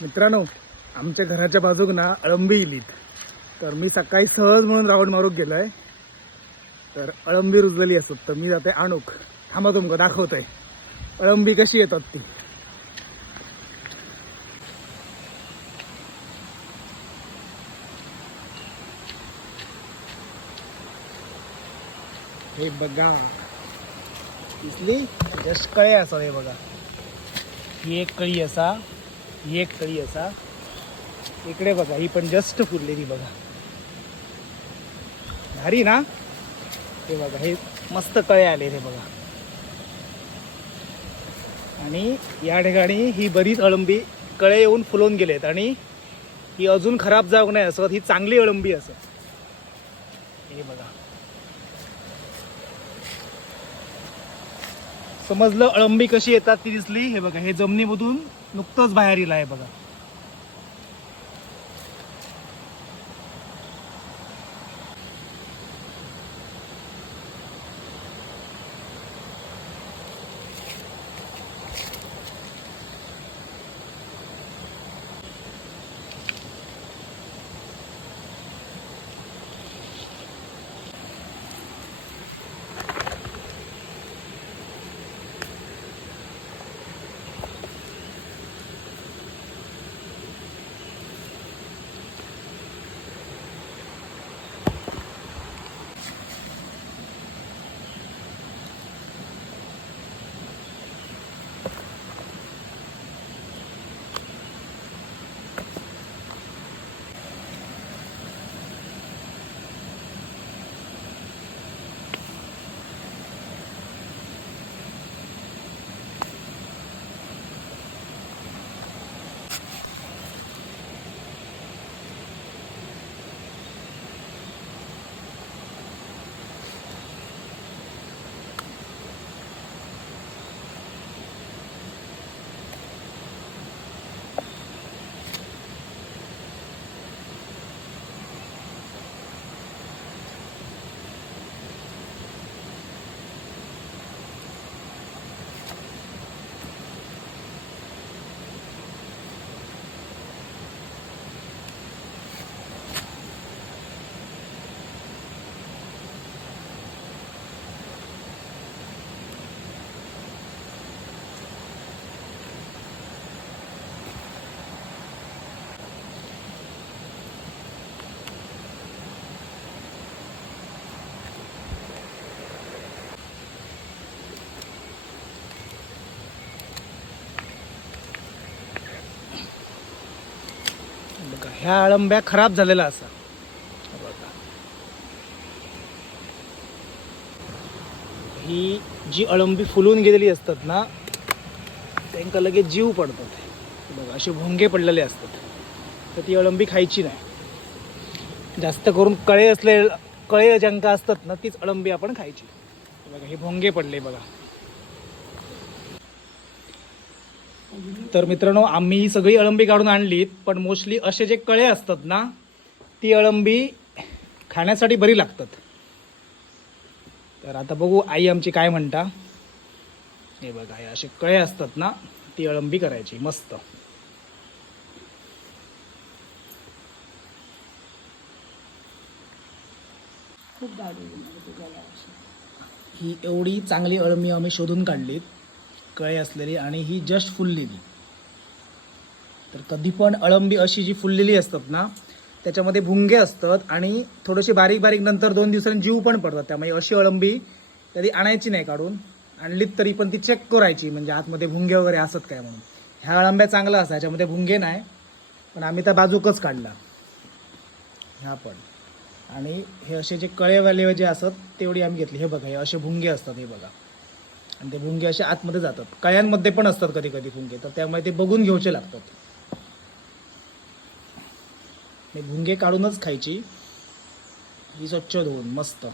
मित्रांनो आमच्या घराच्या बाजूक ना अळंबी इलीत. तर मी सकाळी सहज म्हणून राऊंड मारूक गेलोय. तर अळंबी रुजलेली असत तर मी जाते आणूक. थांबा तुमका दाखवतोय. अळंबी कशी येतात ती? हे बघा. दिसली जस्ट कळे असा हे बघा. ही एक कळी असा. ही एक कळी असा. इकडे बघा ही पण जस्ट फुललेली बघा. भारी ना? हे बघा हे मस्त कळे आले हे बघा. आणि या ठिकाणी ही बरीच अळंबी कळे येऊन फुलून गेलेत आणि ही अजून खराब जाऊ नये असत ही चांगली अळंबी असत हे बघा. समजलं अळंबी कशी येतात ती दिसली. हे बघा हे जमिनीमधून नुकतंच बाहेर येईल आहे बघा. ह्या अळंब्या खराब झालेल्या असा. बघा. ही जी अळंबी फुलून गेलेली असतात ना त्यांका लगेच जीव पडतात. बघा असे भोंगे पडलेले असतात. तर ती अळंबी खायची नाही. जास्त करून कळे असले कळे ज्यांका असतात ना तीच अळंबी आपण खायची. बघा हे भोंगे पडले बघा. तर मित्रांनो आम्ही ही सगळी अळंबी काढून आणलीत पण मोस्टली असे जे कळे असतात ना ती अळंबी खाण्यासाठी बरी लागतात. तर आता बघू आई आमची काय म्हणता. हे बघा हे असे कळे असतात ना ती अळंबी करायची मस्त. खूप ही एवढी चांगली अळंबी आम्ही शोधून काढलीत. कळे असलेली आणि ही जस्ट फुललेली. तर कधी पण अळंबी अशी जी फुललेली असतात ना त्याच्यामध्ये भुंगे असतात आणि थोडेसे बारीक बारीक नंतर दोन दिवसांनी जीव पण पडतात. त्यामुळे अशी अळंबी कधी आणायची नाही काढून आणलीत तरी पण ती चेक करायची म्हणजे आतमध्ये भुंगे वगैरे असत काय म्हणून. ह्या अळंब्या चांगल्या असतात ह्याच्यामध्ये भुंगे नाही पण आम्ही त्या बाजूकच काढला. ह्या पण. आणि हे असे जे कळेवाले जे असतात तेवढी आम्ही घेतली. हे बघा हे असे भुंगे असतात हे बघा. आणि ते भुंगे असे आतमध्ये जातात. कळ्यांमध्ये पण असतात कधी कधी भुंगे तर त्यामुळे ते बघून घ्यायचे लागतात. हे भुंगे काढूनच खायची. ही स्वच्छ धुवून मस्त.